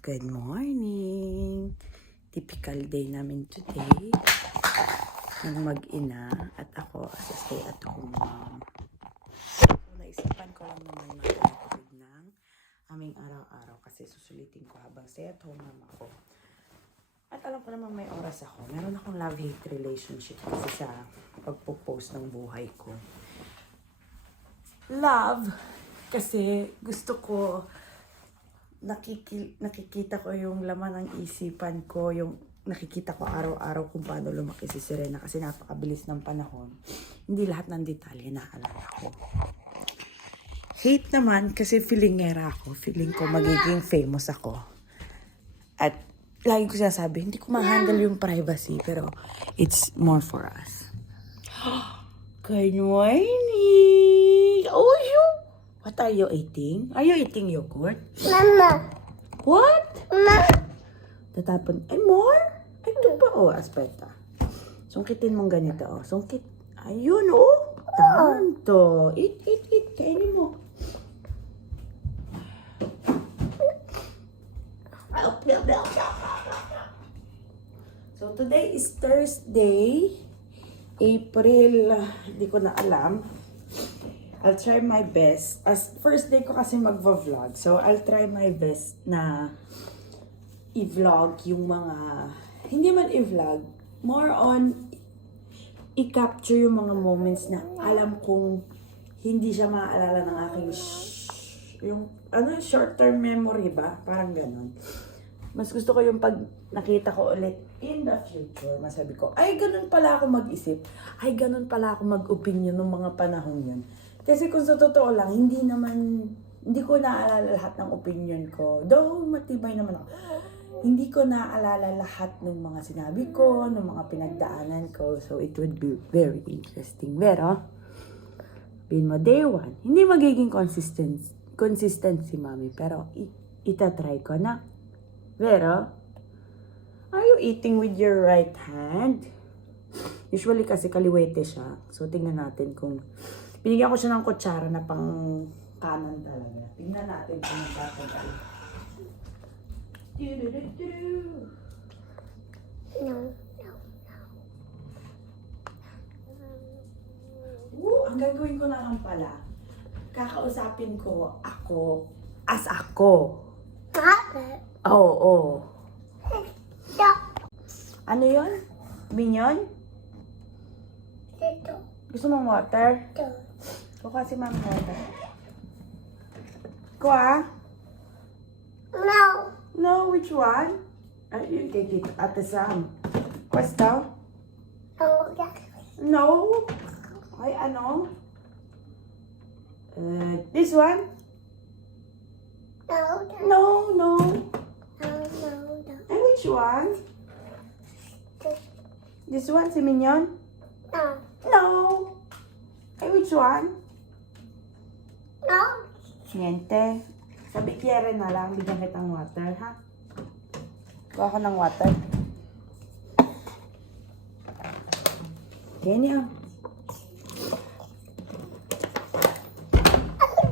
Good morning! Typical day namin today ng mag-ina at ako as a stay-at-home mom. So, naisipan ko lang naman magkakapag ng aming araw-araw kasi susulitin ko habang stay-at-home mom ako. At alam ko naman may oras ako. Meron akong love-hate relationship kasi sa pagpo-post ng buhay ko. Love, kasi gusto ko nakikita ko yung laman ng isipan ko, yung nakikita ko araw-araw kung paano lumaki si Serena kasi napakabilis ng panahon. Hindi lahat ng detalye naalala ko. Hate naman kasi feelingera ako. Feeling ko magiging famous ako. At lagi ko sinasabi, hindi ko ma-handle yung privacy pero it's more for us. Good morning! Oh, you! What are you eating? Are you eating yogurt? Mama. What? Mama. Tatapon. Ay, more? Ay, ito pa. Oh, aspetta. Sungkitin mong ganito. Oh. Sungkit. Ayun, oh. Tanto. Eat. Kainin mo. So, today is Thursday. April, hindi ko na alam. I'll try my best. As first day ko kasi magva-vlog. So, I'll try my best na i-vlog yung mga, hindi man i-vlog, more on i-capture yung mga moments na alam kong hindi siya maaalala ng aking yung short-term memory ba? Parang ganun. Mas gusto ko yung pag nakita ko ulit in the future, masabi ko, ay ganun pala ako mag-isip. Ay ganun pala ako mag-opinion ng mga panahon yun. Kasi kung sa totoo lang, hindi ko naaalala lahat ng opinion ko. Though matibay naman ako. Hindi ko naaalala lahat ng mga sinabi ko, ng mga pinagdaanan ko. So it would be very interesting. Pero, bin mo day one, hindi magiging consistent si mami. Pero itatry ko na. Pero, are you eating with your right hand? Usually kasi kaliwete siya. So tingnan natin kung binigyan ko siya ng kutsara na pang kanan talaga. Tingnan natin kung magkakagal. No. Ang gagawin ko na lang pala, kakausapin ko ako as ako. Papa. Oo. Stop. Ano yun? Minion? Dito. Gusto mong water? Dito. Kuha si mami water. Kuha? No. No, which one? Ay, yun kay Ate Sam. Questo? No. No. Ay, ano? This one? No. No, no. No. Ay, which one? This one, si Minion? No. No. Ay, which one? No. Niente. Sabi, Kiere na lang. Bigyan kitang water, ha? Kuha ko ng water. Ganyan.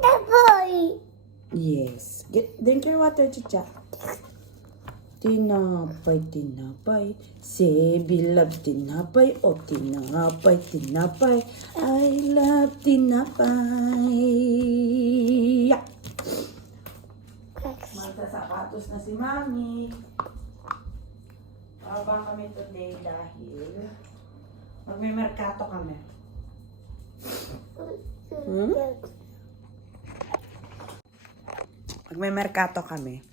The boy. Yes. Drink your water, chicha. Tinapay. Sebi love tinapay. O, tinapay. I love tinapay. Yeah. Magsasapatos na si Mami. Baba kami today dahil magme-merkato kami. Magme-merkato kami.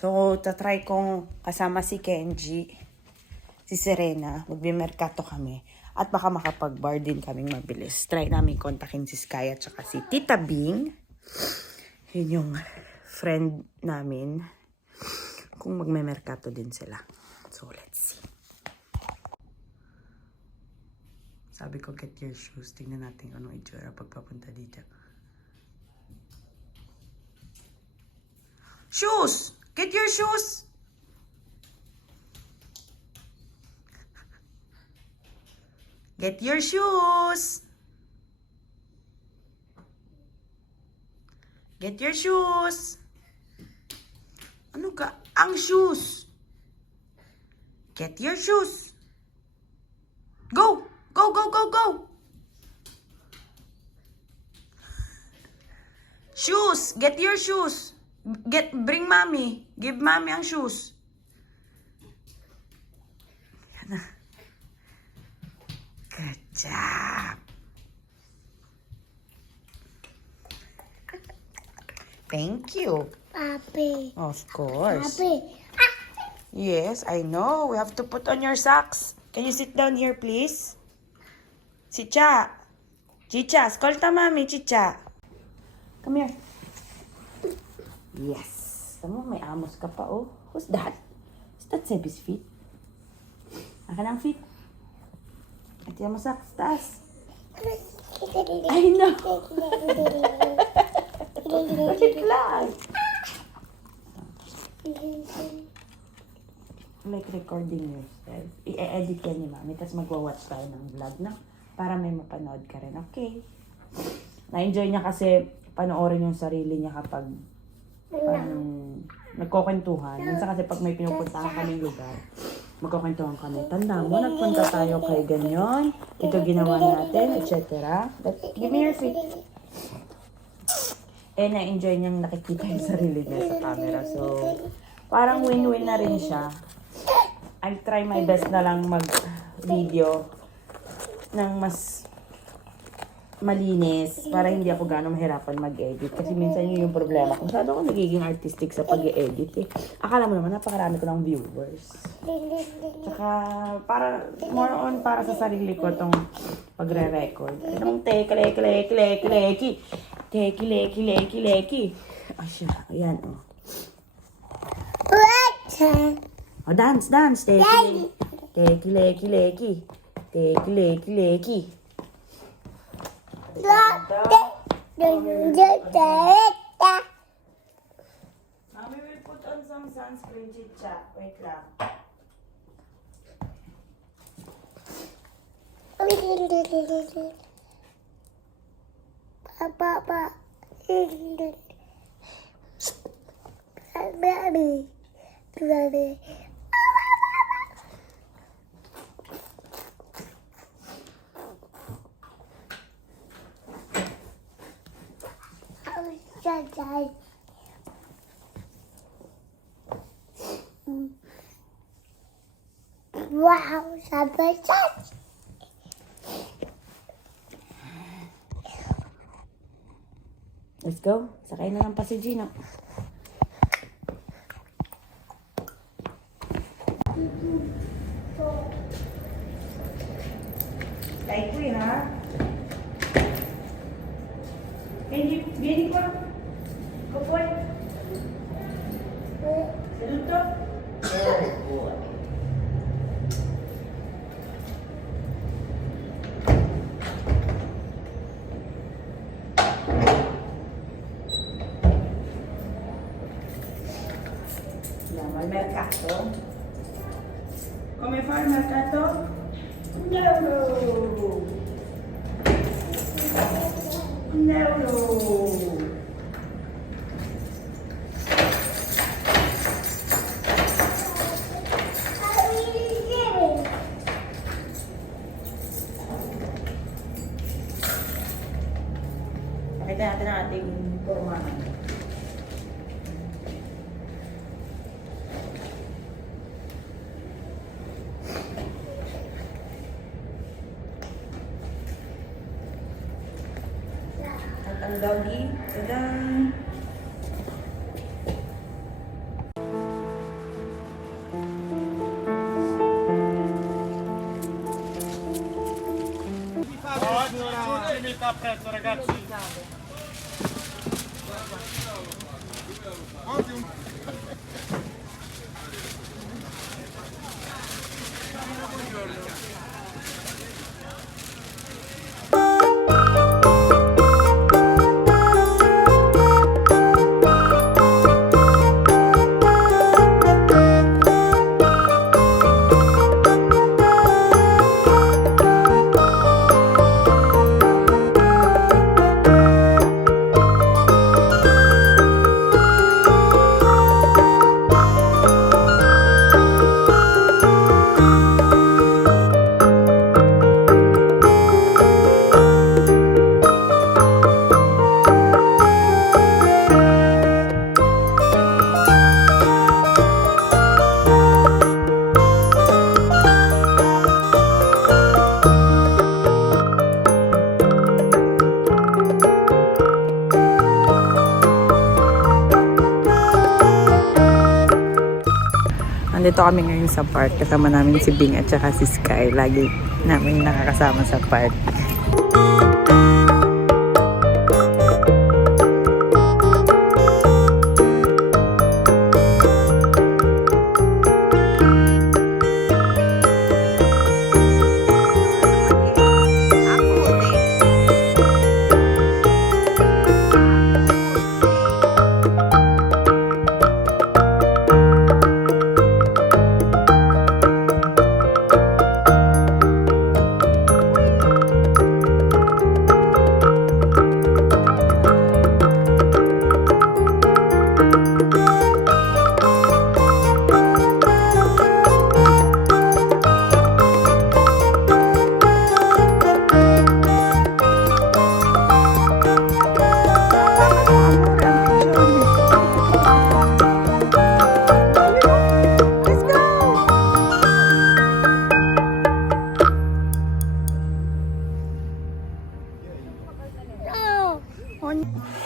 So, tatry kong kasama si Kenji, si Serena, magme-merkato kami. At baka makapag-bar din kaming mabilis. Try namin kontakin si Sky at saka si Tita Bing. Yun yung friend namin. Kung magme-merkato din sila. So, let's see. Sabi ko, get your shoes. Tingnan natin anong itsura pagpapunta dito. Shoes! Get your shoes! Get your shoes! Get your shoes! Ano ka? ang shoes. Get your shoes. Go! Go, go, go, go! Shoes! Get your shoes. Bring mommy. Give mommy ang shoes. Yan na. Good job. Thank you. Papi. Of course. Papi. Yes, I know. We have to put on your socks. Can you sit down here, please? Chicha. Chicha, ascolta mami, Chicha. Come here. Yes. Tama, may amos ka pa, oh. Who's that? Is that Sebi's feet? Akin ang feet. At yan mo sa taas. I know. Bakit lang? Like recording yourself. I-edit yan ni Mami, tapos magwa-watch tayo ng vlog na para may mapanood ka rin. Okay. Na-enjoy niya kasi panoorin yung sarili niya kapag nagkukwentuhan. Minsan kasi pag may pinupuntahan kaming lugar, magkukwentuhan kami. Tanda mo, nagpunta tayo kay ganyan. Ito ginawa natin, etc. Give me your feet. Eh, na-enjoy niyang nakikita yung sarili niya sa camera. So, parang win-win na rin siya. I'll try my best na lang mag-video ng mas malinis para hindi ako gano'ng mahirapan mag-edit. Kasi minsan yun yung problema. Kung masyado ako nagiging artistic sa pag-edit eh. Akala mo naman, napakarami ko ng viewers. Tsaka, more on para sa sarili ko itong pagre-record. Itong teki-leki-leki-leki-leki. Teki-leki-leki-leki. Asya, ayan oh. Oh, dance, dance. Teki-leki-leki. Teki-leki-leki. Mommy will put on some sunscreen, Chicha. Wait lang. Papa. Baby. Wow, sabi siya. Let's go. Sakay na lang pa si Gino. Like we ha? Hindi ko. Good boy. Saluto. Very good. Andiamo al mercato. Come fa il mercato? No! No! Pakita natin ang ating pormahan. At ang doggy, tadang! Ultimi prezzo ragazzi. Andito kami ngayon sa park. Kasama namin si Bing at saka si Sky. Lagi namin nakakasama sa park.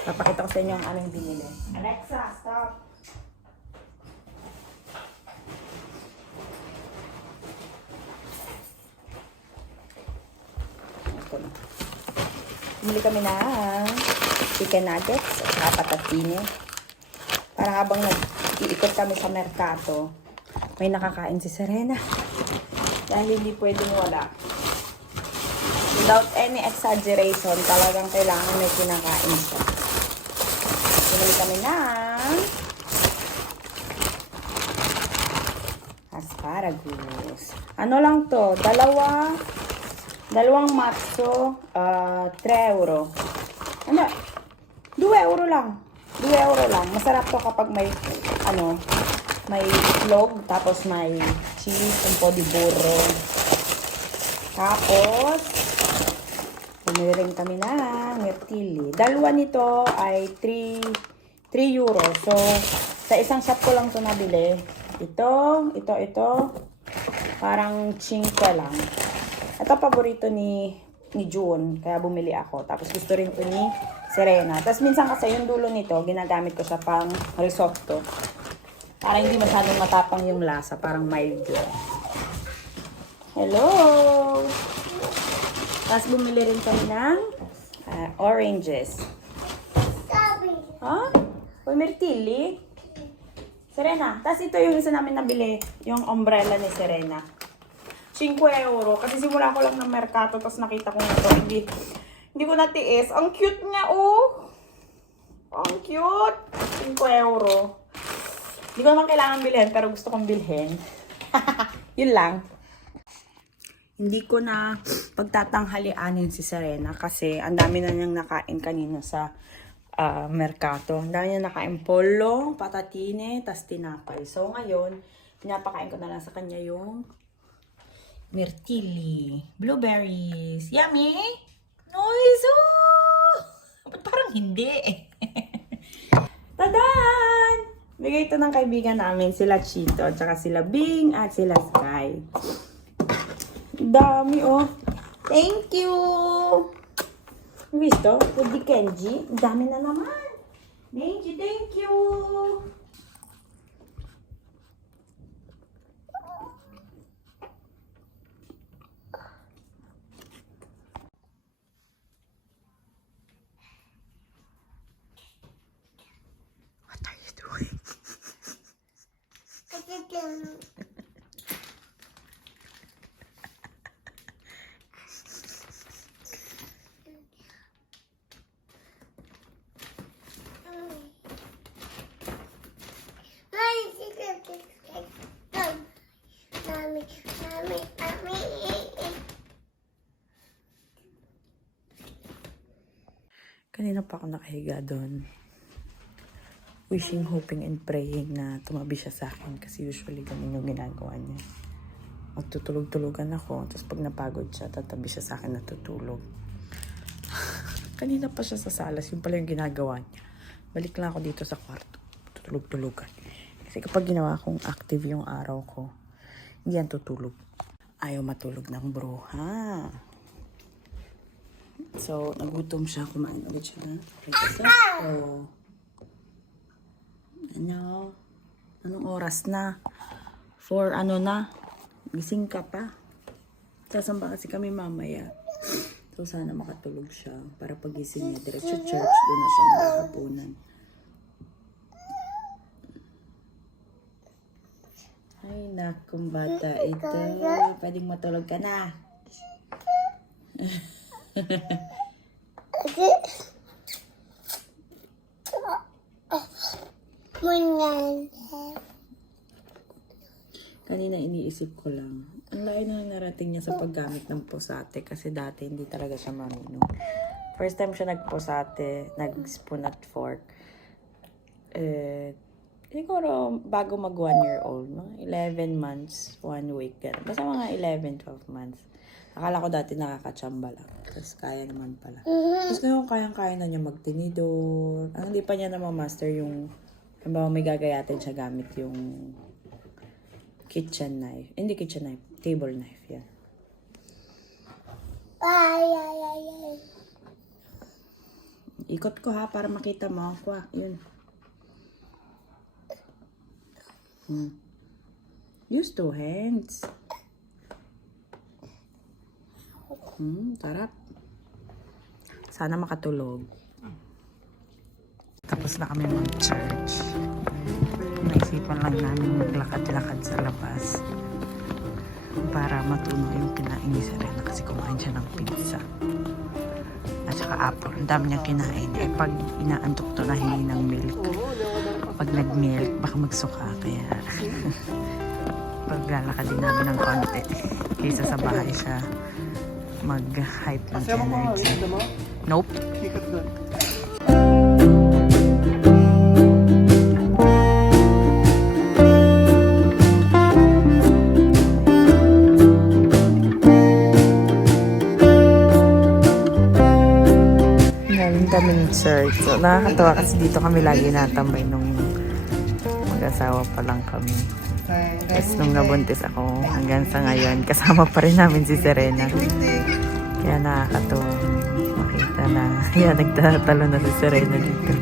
Papakita ko sa inyo ang aming binili. Alexa, stop! Ito na. Bumili kami ng chicken nuggets at saka patatine. Para habang nag-iikot kami sa merkato, may nakakain si Serena. Dahil hindi pwedeng wala. Without any exaggeration, talagang kailangan may kinakain siya. Bumili kami ng asparagus. Ano lang to? Dalawang matzo, 3 euro. Ano? 2 euro lang. 2 euro lang. Masarap to kapag may, may itlog, tapos may cheese, un po di burro. Tapos, bumili rin kami ng mirtilli. Dalawa nito ay 3 euro. So, sa isang shop ko lang ito nabili. Ito. Parang 5 lang. Ito paborito ni June. Kaya bumili ako. Tapos gusto rin ito ni Serena. Tapos minsan kasi yung dulo nito, ginagamit ko siya pang risotto. Para hindi masyadong matapang yung lasa. Parang mild lang. Hello! Tapos bumili rin kami ng oranges. Ha? Uy, mirtilli? Serena. Tapos ito yung isa namin nabili. Yung umbrella ni Serena. 5 euro. Kasi simula ko lang ng merkato. Tapos nakita ko na ito. Hindi ko natiis. Ang cute niya, oh! Ang cute! 5 euro. Hindi ko naman kailangan bilhin. Pero gusto kong bilhin. Yun lang. Hindi ko na pagtatanghalianin si Serena kasi ang dami na niyang nakain kanina sa merkato. Ang dami niya nakain polo, patatine, tas tinapay. So ngayon, pinapakain ko na lang sa kanya yung mirtilli, blueberries. Yummy! Noise! Ba't parang hindi? Tadan! Bigay ito ng kaibigan namin, sila Chito, at saka sila Bing, at sila Sky. Dami, oh. Thank you! Visto? With the Kenji. Dami na naman. Thank you. What are you doing? Kanina pa ako nakahiga doon. Wishing, hoping, and praying na tumabi siya sa akin. Kasi usually ganun yung ginagawa niya. Magtutulog-tulogan ako. Tapos pag napagod siya, tatabi siya sa akin na tutulog. Kanina pa siya sa salas. Yung pala yung ginagawa niya. Balik lang ako dito sa kwarto. Tutulog-tulogan. Kasi kapag ginawa kong active yung araw ko, hindi yan tutulog. Ayaw matulog ng bruha. So, nagutom siya. Kumain ulit siya na. Ano? Anong oras na? For ano na, gising ka pa. Sasamba kasi kami mamaya. So sana makatulog siya para pagising niya diretso church, doon na siya maghahaponan. Ay nakong bata ito. Pwedeng matulog ka na. Munyan. Kanina iniisip ko lang, ang layo na narating niya sa paggamit ng posate kasi dati hindi talaga siya marunong. First time siya nagposate, nag-spoon at fork. Siguro bago mag 1 year old, no? 11 months, 1 week, gano'n. Basta mga 11, 12 months. Akala ko dati nakakatsamba lang. Tapos kaya naman pala. Tapos ngayon kayang-kaya na niya magtinidor. Ang hindi pa niya na ma-master yung, halimbawa may gagayatin siya gamit yung kitchen knife. Hindi kitchen knife, table knife, yan. Ay, ay, ay, ay. Ikot ko ha, para makita mo. Kwa, yun. Use 2 hands. Sarap. Sana makatulog. Tapos na kami mag-church. Naisipan lang namin maglakad-lakad sa labas para matunaw yung kinain ni Serena kasi kumain siya ng pizza at saka apple. Ang dami niyang kinain. Eh pag inaantok to na hingi ng milk, pag nag-milk baka magsuka, kaya paglalakad din namin ng konti kaysa sa bahay siya mag-hype ng energy. Nope. Kami church. So, nakakatawa kasi dito kami lagi natambay nung mag-asawa pa lang kami. Tapos nung nabuntis ako hanggang sa ngayon, kasama pa rin namin si Serena. Kaya nakakatawa makita na, kaya nagtatalo na si Serena dito.